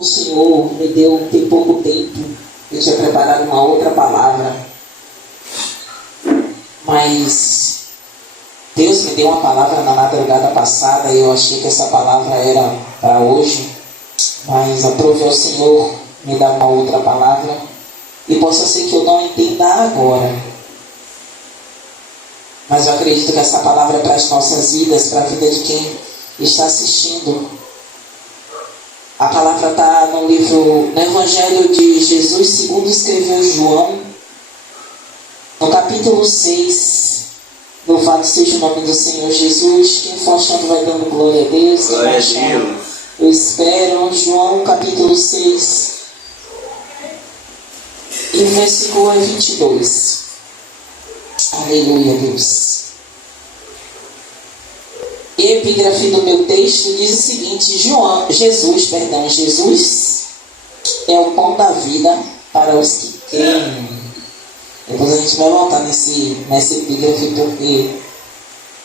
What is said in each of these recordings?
O Senhor me deu, tem pouco tempo, eu tinha preparado uma outra palavra, mas Deus me deu uma palavra na madrugada passada e eu achei que essa palavra era para hoje, mas aprove ao Senhor me dar uma outra palavra e possa ser que eu não entenda agora, mas eu acredito que essa palavra é para as nossas vidas, para a vida de quem está assistindo. A palavra está no Evangelho de Jesus, segundo escreveu João, no capítulo 6. Louvado seja o nome do Senhor Jesus. Quem for achando vai dando glória a Deus. Glória a Deus. Eu espero. João, capítulo 6. E o versículo é 22. Aleluia, Deus. E a epígrafe do meu texto diz o seguinte: Jesus é o pão da vida para os que creem. Depois a gente vai voltar nessa epígrafe porque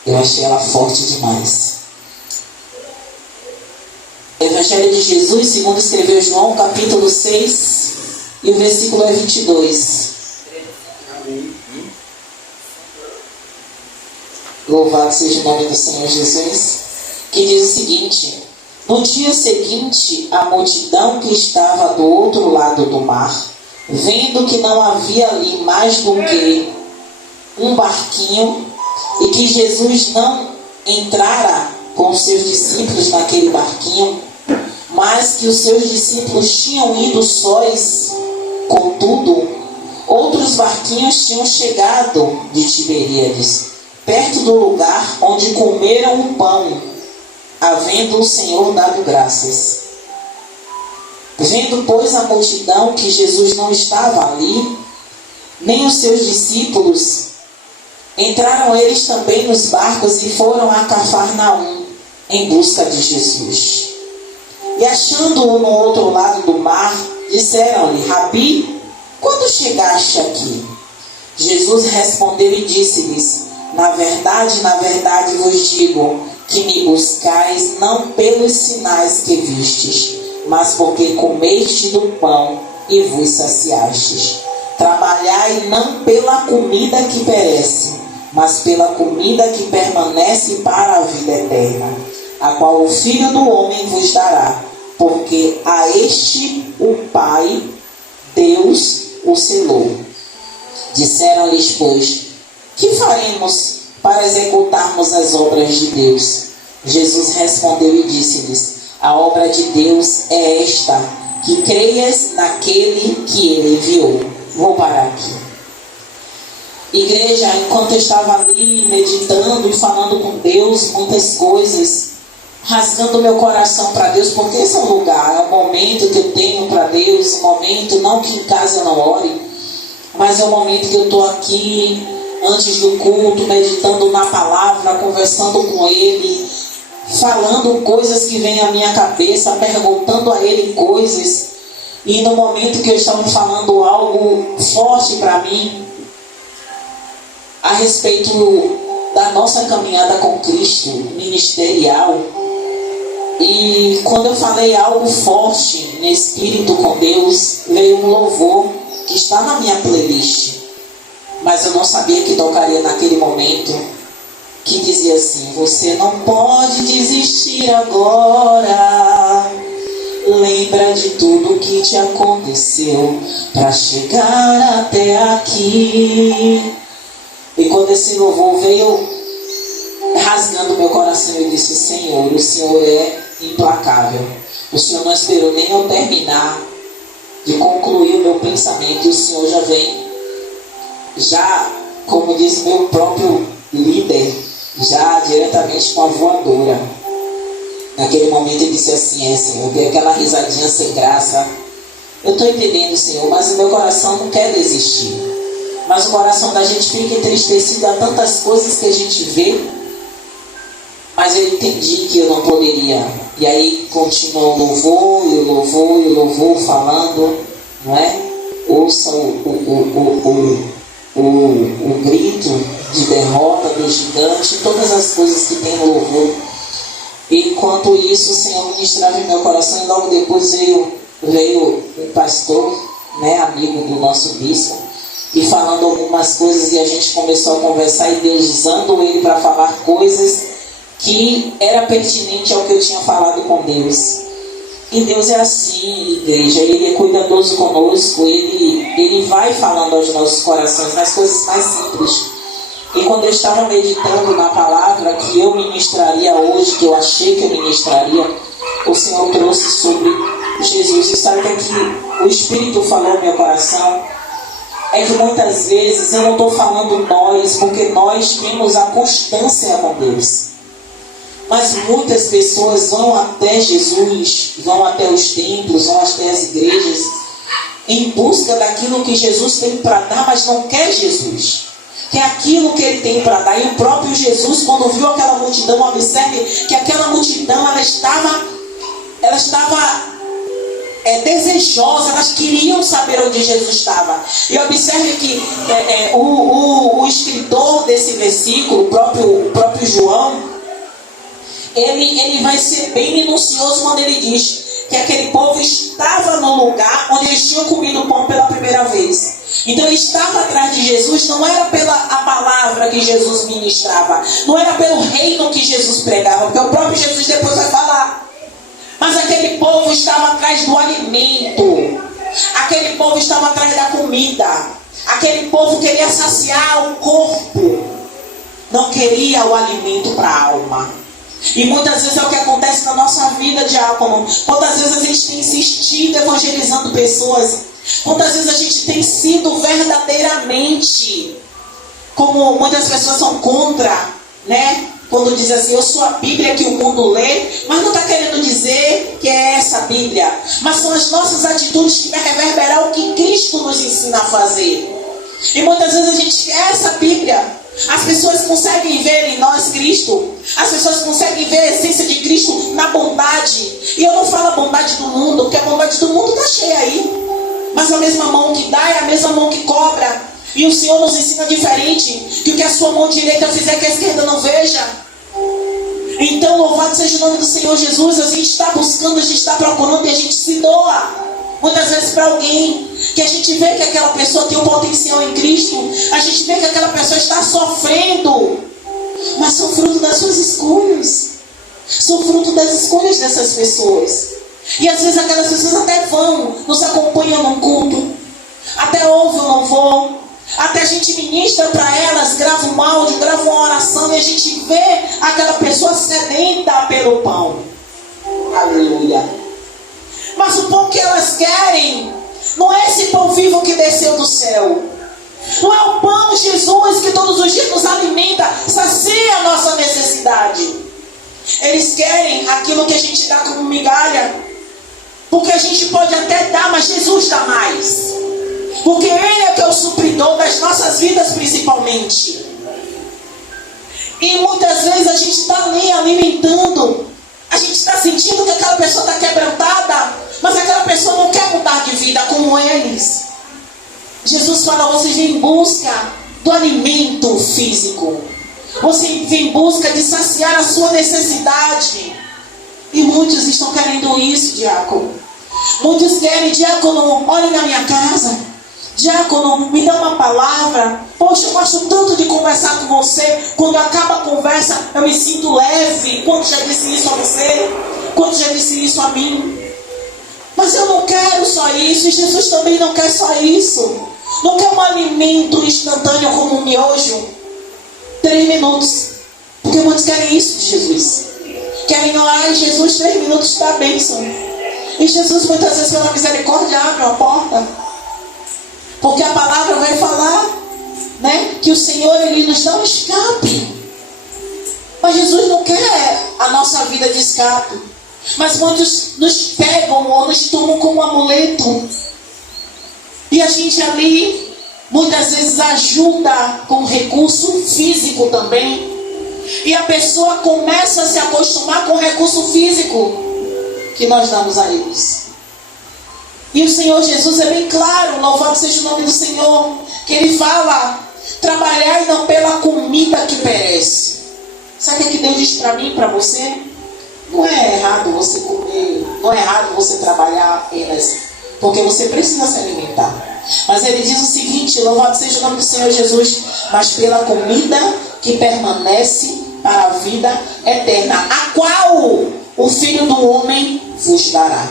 eu achei ela forte demais. Evangelho de Jesus, segundo escreveu João, capítulo 6, e o versículo é 22. Louvado seja o nome do Senhor Jesus, que diz o seguinte: no dia seguinte, a multidão que estava do outro lado do mar, vendo que não havia ali mais do que um barquinho, e que Jesus não entrara com seus discípulos naquele barquinho, mas que os seus discípulos tinham ido sós, contudo, outros barquinhos tinham chegado de Tiberíades, perto do lugar onde comeram o pão, havendo o Senhor dado graças. Vendo, pois, a multidão que Jesus não estava ali, nem os seus discípulos, entraram eles também nos barcos e foram a Cafarnaum em busca de Jesus. E achando-o no outro lado do mar, disseram-lhe: Rabi, quando chegaste aqui? Jesus respondeu e disse-lhes: na verdade vos digo, que me buscais não pelos sinais que vistes, mas porque comeste do pão e vos saciastes. Trabalhai não pela comida que perece, mas pela comida que permanece para a vida eterna, a qual o Filho do Homem vos dará, porque a este o Pai, Deus, o selou. Disseram-lhes, pois: que faremos para executarmos as obras de Deus? Jesus respondeu e disse-lhes: a obra de Deus é esta, que creias naquele que ele enviou. Vou parar aqui. Igreja, enquanto eu estava ali meditando e falando com Deus muitas coisas, rasgando meu coração para Deus, porque esse é um lugar, é um momento que eu tenho para Deus, um momento, não que em casa eu não ore, mas é um momento que eu estou aqui antes do culto, meditando na palavra, conversando com Ele, falando coisas que vêm à minha cabeça, perguntando a Ele coisas, e no momento que eu estava falando algo forte para mim, a respeito da nossa caminhada com Cristo, ministerial, e quando eu falei algo forte no Espírito com Deus, veio um louvor que está na minha playlist, mas eu não sabia que tocaria naquele momento, que dizia assim: você não pode desistir agora, lembra de tudo que te aconteceu para chegar até aqui. E quando esse louvor veio rasgando meu coração, eu disse: Senhor, o Senhor é implacável, o Senhor não esperou nem eu terminar de concluir o meu pensamento, e o Senhor já vem, como diz meu próprio líder, já diretamente com a voadora. Naquele momento ele disse assim: Senhor, dei aquela risadinha sem graça. Eu estou entendendo, Senhor, mas o meu coração não quer desistir. Mas o coração da gente fica entristecido a tantas coisas que a gente vê. Mas eu entendi que eu não poderia. E aí continuou o louvor, e o louvor, e o louvor falando, não é? Ouça o grito de derrota do gigante, todas as coisas que tem no louvor. E enquanto isso, o Senhor ministrava em meu coração, e logo depois veio veio um pastor, né, amigo do nosso bispo, e falando algumas coisas, e a gente começou a conversar, e Deus usando ele para falar coisas que era pertinente ao que eu tinha falado com Deus. E Deus é assim, igreja, Ele é cuidadoso conosco, Ele vai falando aos nossos corações nas coisas mais simples. E quando eu estava meditando na palavra que eu ministraria hoje, que eu achei que eu ministraria, o Senhor trouxe sobre Jesus. E sabe o que o Espírito falou no meu coração? É que muitas vezes eu não estou falando nós, porque nós temos a constância com Deus. Mas muitas pessoas vão até Jesus, vão até os templos, vão até as igrejas, em busca daquilo que Jesus tem para dar, mas não quer Jesus. Que é aquilo que Ele tem para dar. E o próprio Jesus, quando viu aquela multidão, observe que aquela multidão, ela estava desejosa, elas queriam saber onde Jesus estava. E observe que o escritor desse versículo, o próprio João, ele vai ser bem minucioso quando ele diz que aquele povo estava no lugar onde eles tinham comido o pão pela primeira vez. Então ele estava atrás de Jesus, não era pela a palavra que Jesus ministrava, não era pelo reino que Jesus pregava, porque o próprio Jesus depois vai falar. Mas aquele povo estava atrás do alimento, aquele povo estava atrás da comida, aquele povo queria saciar o corpo, não queria o alimento para a alma. E muitas vezes é o que acontece na nossa vida, diácono. Quantas vezes a gente tem insistido evangelizando pessoas, quantas vezes a gente tem sido verdadeiramente, como muitas pessoas são contra, né? Quando diz assim, eu sou a Bíblia que o mundo lê, mas não está querendo dizer que é essa Bíblia, mas são as nossas atitudes que vai reverberar o que Cristo nos ensina a fazer. E muitas vezes a gente quer essa Bíblia. As pessoas conseguem ver em nós Cristo. As pessoas conseguem ver a essência de Cristo na bondade. E eu não falo a bondade do mundo, porque a bondade do mundo está cheia aí. Mas a mesma mão que dá é a mesma mão que cobra. E o Senhor nos ensina diferente. Que o que a sua mão direita fizer, que a esquerda não veja. Então louvado seja o nome do Senhor Jesus. A gente está buscando, a gente está procurando e a gente se doa. Muitas vezes para alguém que a gente vê que aquela pessoa tem um potencial em Cristo, a gente vê que aquela pessoa está sofrendo, mas são fruto das suas escolhas, são fruto das escolhas dessas pessoas. E às vezes aquelas pessoas até vão, nos acompanham num culto, até ouvem o louvor, até a gente ministra para elas, grava um áudio, grava uma oração e a gente vê aquela pessoa sedenta pelo pão. Aleluia. Mas o pão que elas querem não é esse pão vivo que desceu do céu. Não é o pão de Jesus que todos os dias nos alimenta, sacia a nossa necessidade. Eles querem aquilo que a gente dá como migalha. Porque a gente pode até dar, mas Jesus dá mais. Porque Ele é que é o supridor das nossas vidas principalmente. E muitas vezes a gente está ali alimentando. A gente está sentindo que aquela pessoa está quebrantada, mas aquela pessoa não quer mudar de vida como eles. Jesus fala, você vem em busca do alimento físico. Você vem em busca de saciar a sua necessidade. E muitos estão querendo isso, diácono. Muitos querem, diácono, olhe na minha casa. Diácono, me dá uma palavra. Poxa, eu gosto tanto de conversar com você. Quando acaba a conversa, eu me sinto leve. Quando já disse isso a você? Quando já disse isso a mim? Mas eu não quero só isso. E Jesus também não quer só isso. Não quer um alimento instantâneo como um miojo. 3 minutos. Porque muitos querem isso de Jesus. Querem orar em Jesus, 3 minutos da bênção. E Jesus muitas vezes pela misericórdia abre uma porta. Porque a palavra vai falar, né, que o Senhor Ele nos dá um escape. Mas Jesus não quer a nossa vida de escape. Mas muitos nos pegam ou nos tomam como um amuleto. E a gente ali muitas vezes ajuda com recurso físico também. E a pessoa começa a se acostumar com o recurso físico que nós damos a eles. E o Senhor Jesus é bem claro, louvado seja o nome do Senhor, que Ele fala, trabalhai não pela comida que perece. Sabe o que Deus diz para mim e para você? Não é errado. errado você comer, não é errado você trabalhar apenas, porque você precisa se alimentar. Mas ele diz o seguinte: louvado seja o nome do Senhor Jesus, mas pela comida que permanece para a vida eterna, a qual o Filho do Homem vos dará.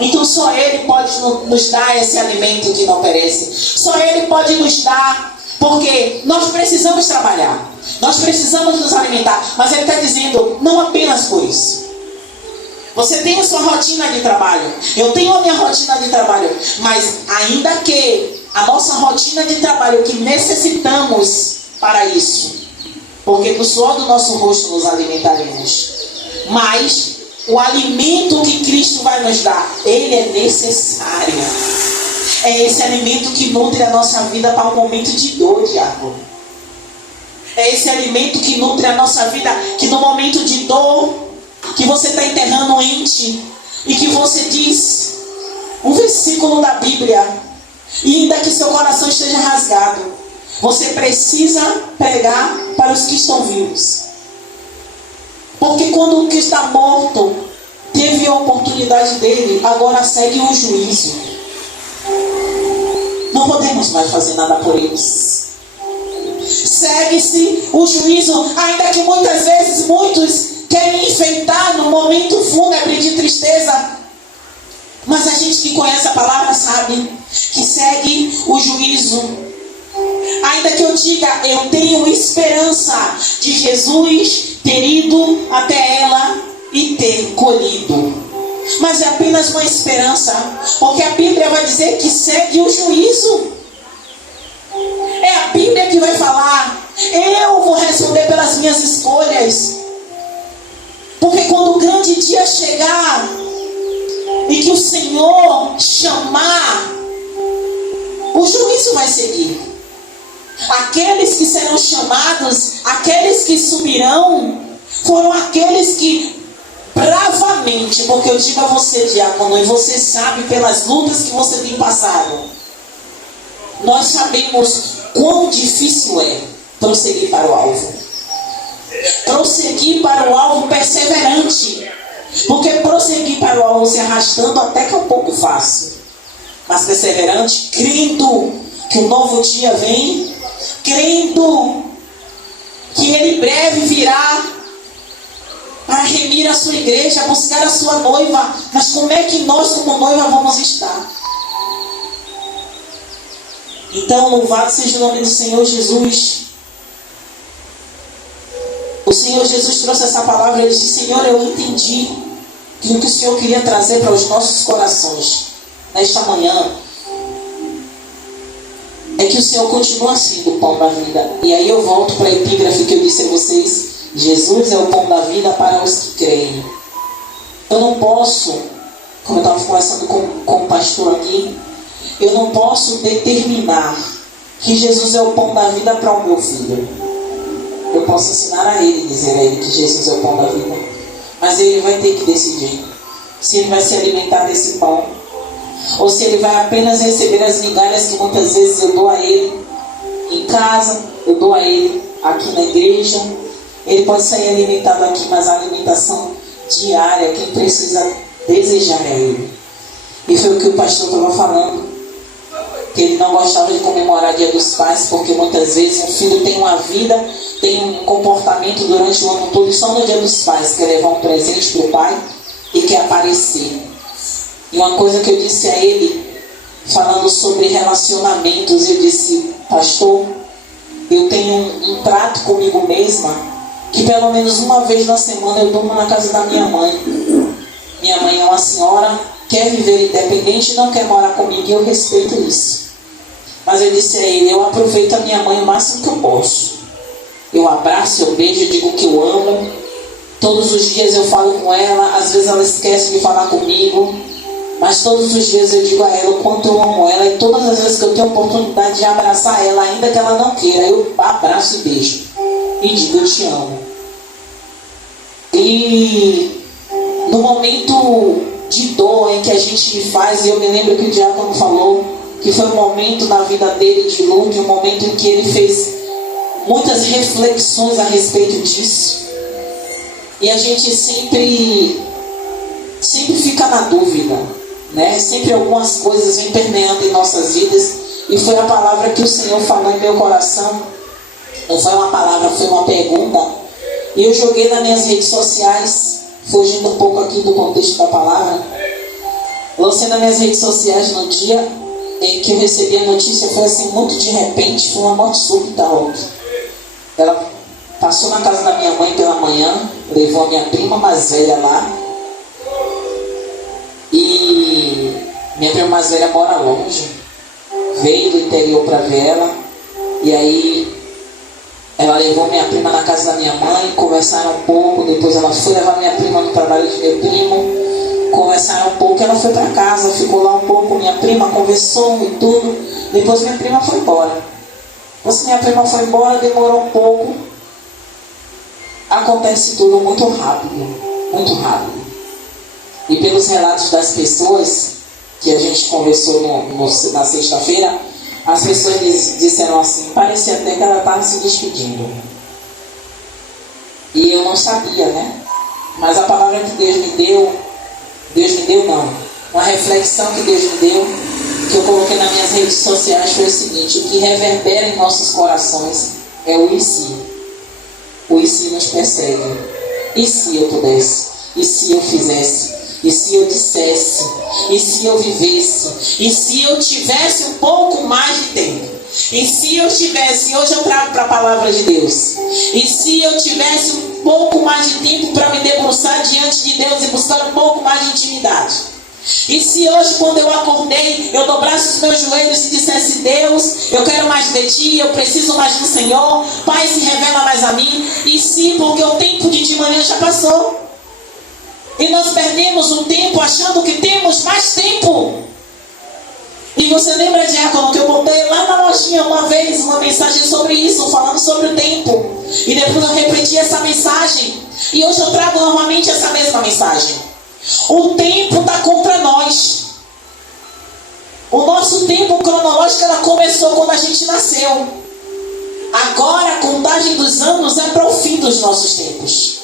Então só Ele pode nos dar esse alimento que não perece. Só Ele pode nos dar, porque nós precisamos trabalhar, nós precisamos nos alimentar. Mas Ele está dizendo, não apenas por isso. Você tem a sua rotina de trabalho, eu tenho a minha rotina de trabalho, mas ainda que a nossa rotina de trabalho que necessitamos para isso, porque do suor do nosso rosto nos alimentaremos, mas o alimento que Cristo vai nos dar, ele é necessário. É esse alimento que nutre a nossa vida para um momento de dor, diabo. É esse alimento que nutre a nossa vida, que no momento de dor, que você está enterrando um ente, e que você diz um versículo da Bíblia, e ainda que seu coração esteja rasgado, você precisa pregar para os que estão vivos. Porque quando o que está morto teve a oportunidade dele, agora segue o juízo. Não podemos mais fazer nada por eles. Segue-se o juízo, ainda que muitas vezes muitos querem enfeitar no momento fúnebre de tristeza. Mas a gente que conhece a palavra sabe que segue o juízo. Ainda que eu diga, eu tenho esperança de Jesus ter ido até ela e ter colhido. Mas é apenas uma esperança, porque a Bíblia vai dizer que segue o juízo. É a Bíblia que vai falar, eu vou responder pelas minhas escolhas. Porque quando o grande dia chegar e que o Senhor chamar, o juízo vai seguir. Aqueles que serão chamados, aqueles que subirão, foram aqueles que bravamente, porque eu digo a você, diácono, e você sabe pelas lutas que você tem passado, nós sabemos quão difícil é prosseguir para o alvo. Prosseguir para o alvo perseverante. Porque prosseguir para o alvo se arrastando até que é um pouco fácil. Mas perseverante, crendo que um novo dia vem, crendo que Ele breve virá para remir a sua igreja, buscar a sua noiva. Mas como é que nós como noiva vamos estar? Então louvado seja o nome do Senhor Jesus. O Senhor Jesus trouxe essa palavra e ele disse, Senhor, eu entendi que o que o Senhor queria trazer para os nossos corações nesta manhã é que o Senhor continua sendo o pão da vida. E aí eu volto para a epígrafe que eu disse a vocês, Jesus é o pão da vida para os que creem. Eu não posso, como eu estava conversando com o pastor aqui, eu não posso determinar que Jesus é o pão da vida para o meu filho. Eu posso ensinar a ele, dizer a ele que Jesus é o pão da vida. Mas ele vai ter que decidir se ele vai se alimentar desse pão, ou se ele vai apenas receber as migalhas que muitas vezes eu dou a ele em casa, eu dou a ele aqui na igreja. Ele pode sair alimentado aqui, mas a alimentação diária, quem precisa desejar é ele. E foi o que o pastor estava falando, que ele não gostava de comemorar Dia dos Pais, porque muitas vezes um filho tem uma vida, tem um comportamento durante o ano todo, e só no Dia dos Pais quer levar um presente para o pai e quer aparecer. E uma coisa que eu disse a ele, falando sobre relacionamentos, eu disse, pastor, eu tenho um trato comigo mesma, que pelo menos uma vez na semana eu durmo na casa da minha mãe. Minha mãe é uma senhora, quer viver independente e não quer morar comigo, e eu respeito isso. Mas eu disse a ele, eu aproveito a minha mãe o máximo que eu posso. Eu abraço, eu beijo, eu digo que eu amo. Todos os dias eu falo com ela, às vezes ela esquece de falar comigo, mas todos os dias eu digo a ela o quanto eu amo ela, e todas as vezes que eu tenho a oportunidade de abraçar ela, ainda que ela não queira, eu abraço e beijo e digo, eu te amo. E no momento de dor em que a gente faz, e eu me lembro que o diácono falou que foi um momento na vida dele de luto, um momento em que ele fez muitas reflexões a respeito disso. E a gente sempre fica na dúvida, né? Sempre algumas coisas vêm permeando em nossas vidas. E foi a palavra que o Senhor falou em meu coração. Não foi uma palavra, foi uma pergunta. E eu joguei nas minhas redes sociais, fugindo um pouco aqui do contexto da palavra. Lancei nas minhas redes sociais no dia em que eu recebi a notícia. Foi assim, muito de repente, foi uma morte súbita. Ela passou na casa da minha mãe pela manhã, levou a minha prima mais velha lá. E minha prima mais velha mora longe. Veio do interior para ver ela. E aí ela levou minha prima na casa da minha mãe, conversaram um pouco. Depois ela foi levar minha prima no trabalho de meu primo, conversaram um pouco. Ela foi para casa, ficou lá um pouco. Minha prima conversou e tudo. Depois minha prima foi embora. Depois minha prima foi embora, demorou um pouco. Acontece tudo muito rápido, muito rápido. E pelos relatos das pessoas que a gente conversou na sexta-feira, as pessoas disseram assim, parecia até que ela estava se despedindo. E eu não sabia, né? Mas a palavra que Deus me deu não. Uma reflexão que Deus me deu, que eu coloquei nas minhas redes sociais, foi o seguinte: o que reverbera em nossos corações é o e se. O e se nos persegue. E se eu pudesse? E se eu fizesse? E se eu dissesse? E se eu vivesse? E se eu tivesse um pouco mais de tempo? E se eu tivesse, hoje eu trago para a palavra de Deus, e se eu tivesse um pouco mais de tempo para me debruçar diante de Deus e buscar um pouco mais de intimidade? E se hoje, quando eu acordei, eu dobrasse os meus joelhos e dissesse: Deus, eu quero mais de Ti, eu preciso mais do Senhor, Pai, se revela mais a mim. E se, porque o tempo de manhã já passou. E nós perdemos um tempo achando que temos mais tempo. E você lembra, diácono, que eu botei lá na lojinha uma vez uma mensagem sobre isso, falando sobre o tempo. E depois eu repeti essa mensagem. E hoje eu trago novamente essa mesma mensagem. O tempo está contra nós. O nosso tempo cronológico, ela começou quando a gente nasceu. Agora a contagem dos anos é para o fim dos nossos tempos.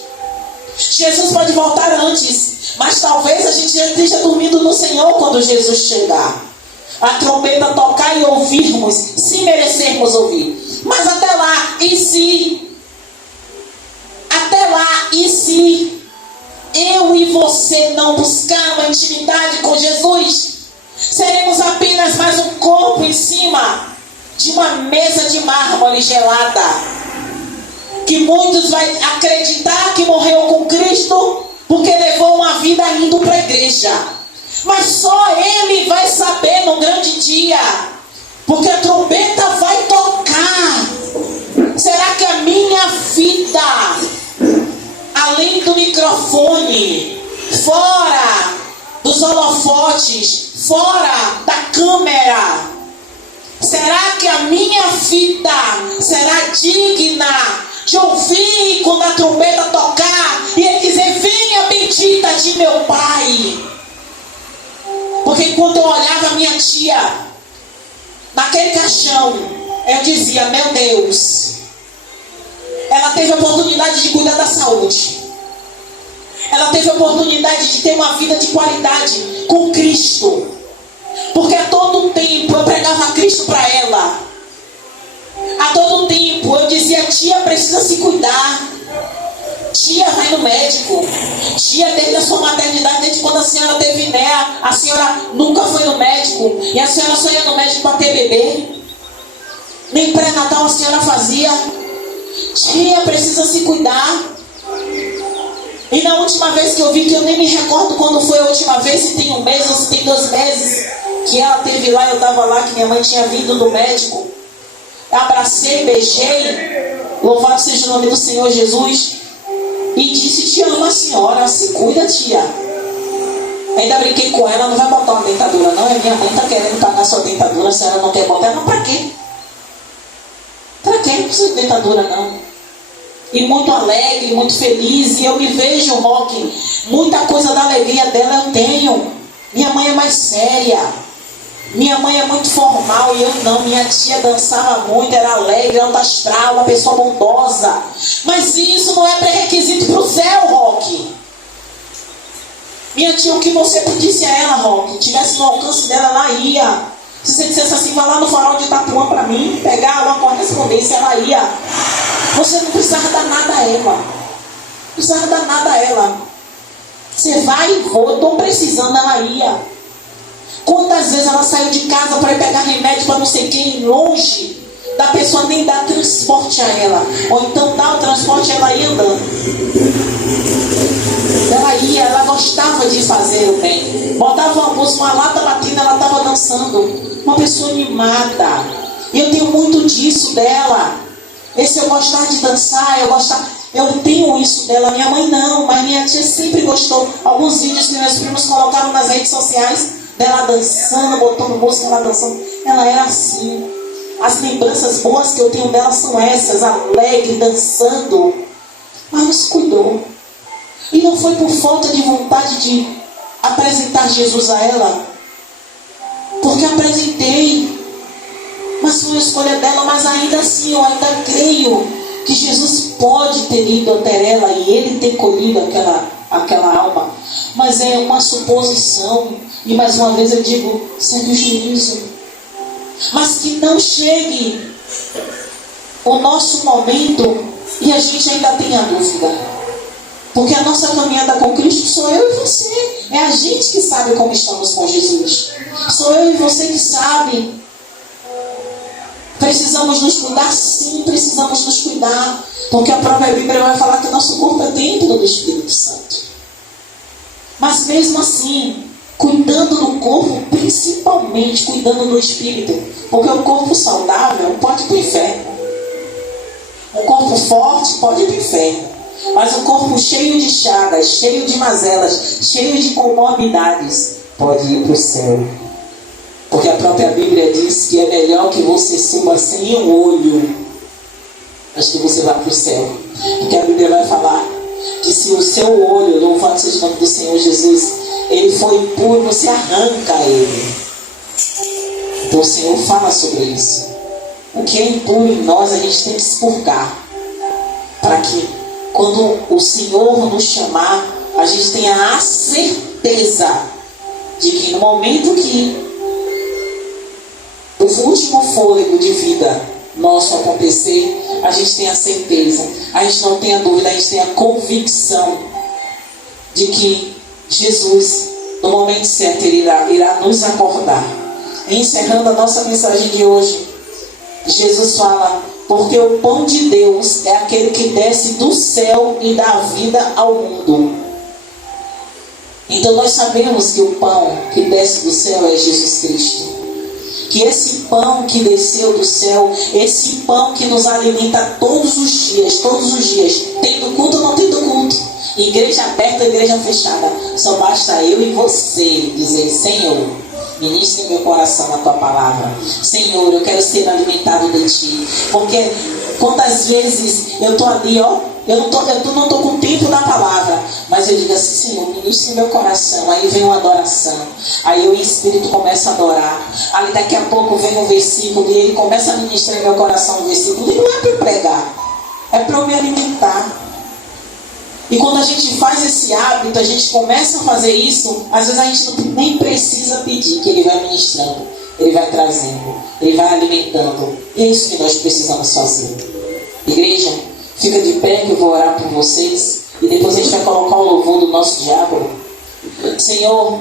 Jesus pode voltar antes, mas talvez a gente já esteja dormindo no Senhor quando Jesus chegar. A trombeta tocar e ouvirmos, se merecermos ouvir. Mas até lá, e se? Até lá, e se eu e você não buscar uma intimidade com Jesus? Seremos apenas mais um corpo em cima de uma mesa de mármore gelada. Que muitos vão acreditar que morreu com Cristo porque levou uma vida indo para a igreja. Mas só Ele vai saber no grande dia, porque a trombeta vai tocar. Será que a minha vida, além do microfone, fora dos holofotes, fora da câmera, será que a minha vida será digna de ouvir quando a trombeta tocar e Ele dizer: venha bendita de meu Pai? Porque enquanto eu olhava a minha tia naquele caixão, eu dizia: meu Deus, ela teve a oportunidade de cuidar da saúde, ela teve a oportunidade de ter uma vida de qualidade com Cristo, porque a todo tempo eu pregava Cristo para ela. A todo tempo eu dizia: tia, precisa se cuidar. Tia, vai no médico. Tia, desde a sua maternidade, desde quando a senhora teve NEA, a senhora nunca foi no médico. E a senhora só ia no médico para ter bebê. Nem pré-natal a senhora fazia. Tia, precisa se cuidar. E na última vez que eu vi, que eu nem me recordo quando foi a última vez, se tem um mês ou se tem 2 meses, que ela teve lá, eu estava lá, que minha mãe tinha vindo do médico. Abracei, beijei, louvado seja o nome do Senhor Jesus, e disse: te amo a senhora, se cuida, tia. Ainda brinquei com ela: não vai botar uma dentadura não, minha mãe está querendo pagar sua dentadura, a senhora não quer botar? Não, para quê? Para quê? Não precisa de dentadura não. E muito alegre, muito feliz, e eu me vejo, Roque, muita coisa da alegria dela eu tenho. Minha mãe é mais séria. Minha mãe é muito formal e eu não. Minha tia dançava muito, era alegre, alta astral, uma pessoa bondosa. Mas isso não é pré-requisito para o céu, Roque. Minha tia, o que você pedisse a ela, Roque, tivesse no alcance dela, ela ia. Se você dissesse assim, vai lá no farol de Itapuã para mim, pegar uma correspondência, ela ia. Você não precisava dar nada a ela. Não precisava dar nada a ela. Você vai e vou, eu estou precisando, ela ia. Quantas vezes ela saiu de casa para ir pegar remédio para não sei quem, longe, da pessoa nem dar transporte a ela. Ou então dar o transporte, ela ia andando. Ela ia, ela gostava de fazer o bem. Botava uma música, uma lata batida, ela estava dançando. Uma pessoa animada. E eu tenho muito disso dela. Esse eu gostar de dançar, eu tenho isso dela. Minha mãe não, mas minha tia sempre gostou. Alguns vídeos que meus primos colocaram nas redes sociais, dela dançando, botando música, ela dançando. Ela era assim. As lembranças boas que eu tenho dela são essas, alegre, dançando. Mas nos cuidou. E não foi por falta de vontade de apresentar Jesus a ela. Porque apresentei. Mas foi a escolha dela. Mas ainda assim, eu ainda creio que Jesus pode ter ido até ela e ele ter colhido aquela alma. Mas é uma suposição. E mais uma vez eu digo, segue o juízo. Mas que não chegue o nosso momento e a gente ainda tenha dúvida. Porque a nossa caminhada com Cristo sou eu e você. É a gente que sabe como estamos com Jesus. Sou eu e você que sabe. Precisamos nos cuidar? Sim, precisamos nos cuidar. Porque a própria Bíblia vai falar que o nosso corpo é templo do Espírito Santo. Mas mesmo assim, cuidando do corpo, principalmente cuidando do espírito. Porque o corpo saudável pode ir para o inferno. Um corpo forte pode ir para o inferno. Mas um corpo cheio de chagas, cheio de mazelas, cheio de comorbidades, pode ir para o céu. Porque a própria Bíblia diz que é melhor que você suba sem um olho, mas que você vá para o céu. Porque a Bíblia vai falar que se o seu olho, louvado seja o nome do Senhor Jesus, ele foi impuro, você arranca ele. Então o Senhor fala sobre isso. O que é impuro em nós, a gente tem que expurgar. Para que quando o Senhor nos chamar, a gente tenha a certeza de que no momento que o último fôlego de vida nosso acontecer, a gente tem a certeza, a gente não tem a dúvida, a gente tem a convicção de que Jesus, no momento certo, ele irá nos acordar. E encerrando a nossa mensagem de hoje, Jesus fala: porque o pão de Deus é aquele que desce do céu e dá vida ao mundo. Então nós sabemos que o pão que desce do céu é Jesus Cristo. Que esse pão que desceu do céu, esse pão que nos alimenta todos os dias, tendo culto ou não tendo culto, igreja aberta ou igreja fechada, só basta eu e você dizer: Senhor, ministre meu coração na tua palavra. Senhor, eu quero ser alimentado de ti. Porque quantas vezes eu estou ali, eu não estou com o tempo da palavra, mas eu digo assim: Senhor, ministre meu coração. Aí vem uma adoração, aí o Espírito começa a adorar, aí daqui a pouco vem um versículo e ele começa a ministrar meu coração no versículo. E não é para eu pregar, é para eu me alimentar. E quando a gente faz esse hábito, a gente começa a fazer isso, às vezes a gente nem precisa pedir, que ele vai ministrando, ele vai trazendo, ele vai alimentando. E é isso que nós precisamos fazer. Igreja, fica de pé que eu vou orar por vocês, e depois a gente vai colocar o louvor do nosso diabo. Senhor,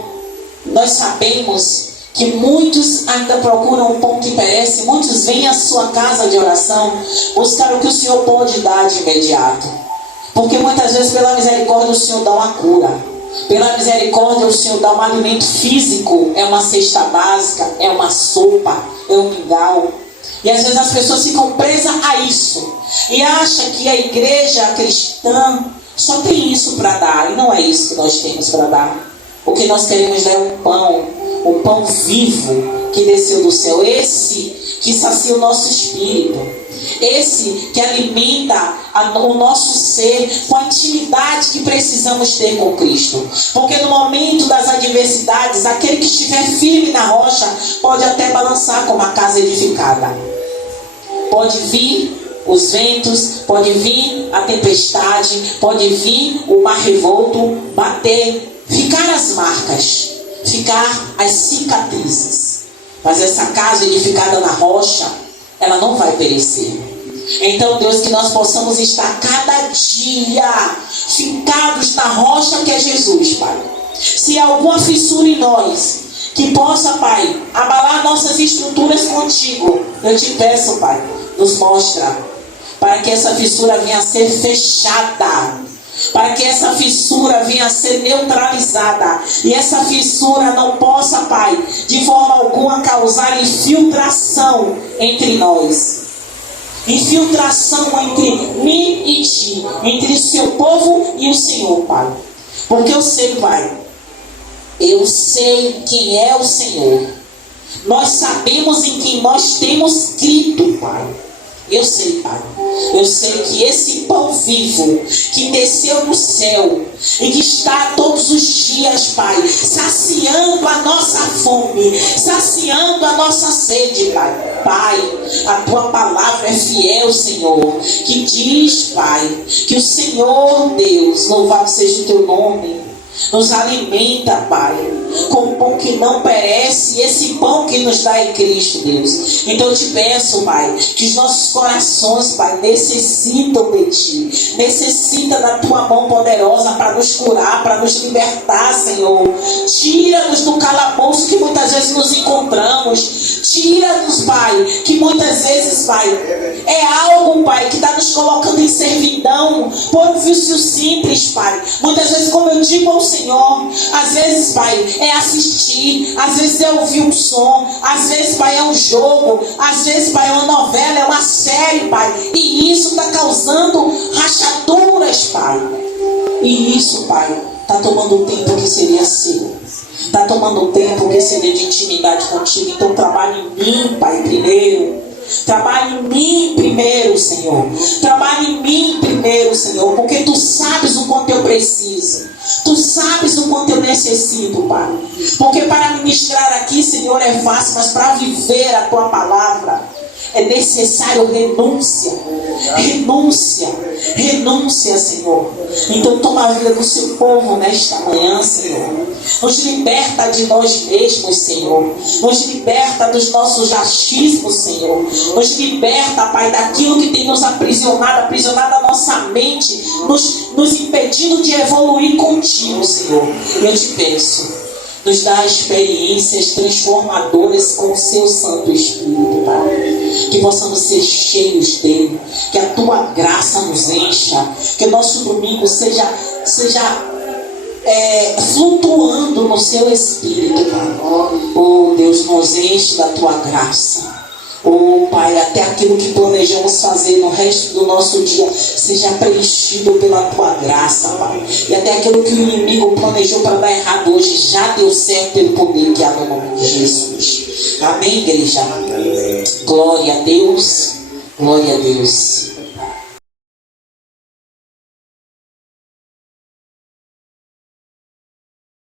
nós sabemos que muitos ainda procuram um pão que perece, muitos vêm à sua casa de oração buscar o que o Senhor pode dar de imediato. Porque muitas vezes pela misericórdia o Senhor dá uma cura. Pela misericórdia o Senhor dá um alimento físico. É uma cesta básica, é uma sopa, é um mingau. E às vezes as pessoas ficam presas a isso. E acham que a igreja cristã só tem isso para dar. E não é isso que nós temos para dar. O que nós queremos é um pão vivo que desceu do céu. Esse que sacia o nosso espírito. Esse que alimenta o nosso ser com a intimidade que precisamos ter com Cristo. Porque no momento das adversidades, aquele que estiver firme na rocha pode até balançar como a casa edificada. Pode vir os ventos, pode vir a tempestade, pode vir o mar revolto, bater, ficar as marcas, ficar as cicatrizes. Mas essa casa edificada na rocha, ela não vai perecer. Então, Deus, que nós possamos estar cada dia fincados na rocha que é Jesus, Pai. Se há alguma fissura em nós que possa, Pai, abalar nossas estruturas contigo, eu te peço, Pai, nos mostra, para que essa fissura venha a ser fechada, para que essa fissura venha a ser neutralizada, e essa fissura não possa, Pai, de forma alguma causar infiltração entre nós, infiltração entre mim e ti, entre o seu povo e o Senhor, Pai. Porque eu sei, Pai, eu sei quem é o Senhor, nós sabemos em quem nós temos crido, Pai. Eu sei, Pai, eu sei que esse pão vivo que desceu do céu e que está todos os dias, Pai, saciando a nossa fome, saciando a nossa sede, Pai. Pai, a tua palavra é fiel, Senhor, que diz, Pai, que o Senhor Deus, louvado seja o teu nome, nos alimenta, Pai, com pão que não perece, esse pão que nos dá em Cristo, Deus. Então eu te peço, Pai, que os nossos corações, Pai, necessitam de Ti, necessitam da Tua mão poderosa para nos curar, para nos libertar, Senhor. Tira-nos do calabouço que muitas vezes nos encontramos. Tira-nos, Pai, que muitas vezes, Pai, é algo, Pai, que está nos colocando em servidão por um vício simples, Pai. Muitas vezes, como eu digo ao Senhor, às vezes, Pai, é assistir, às vezes é ouvir um som, às vezes, Pai, é um jogo, às vezes, Pai, é uma novela, é uma série, Pai, e isso está causando rachaduras, Pai, e isso, Pai, está tomando um tempo que seria seu, está tomando um tempo que seria de intimidade contigo. Então trabalhe em mim, Pai, primeiro. Trabalhe em mim primeiro, Senhor. Trabalhe em mim primeiro, Senhor, porque Tu sabes o quanto eu preciso. Tu sabes o quanto eu necessito, Pai. Porque para ministrar aqui, Senhor, é fácil, mas para viver a Tua palavra é necessário renúncia. Renúncia. Renúncia, Senhor. Então toma a vida do Seu povo nesta manhã, Senhor. Nos liberta de nós mesmos, Senhor. Nos liberta dos nossos achismos, Senhor. Nos liberta, Pai, daquilo que tem nos aprisionado a nossa mente, nos impedindo de evoluir contigo, Senhor. Eu te peço, nos dá experiências transformadoras com o Seu Santo Espírito, Pai. Que possamos ser cheios dele, que a Tua graça nos encha, que o nosso domingo seja flutuando no Seu Espírito, Pai. Oh Deus, nos enche da Tua graça. Oh Pai, até aquilo que planejamos fazer no resto do nosso dia seja preenchido pela Tua graça, Pai. E até aquilo que o inimigo planejou para dar errado hoje já deu certo pelo poder que há no nome de Jesus. Amém, igreja? Glória a Deus. Glória a Deus.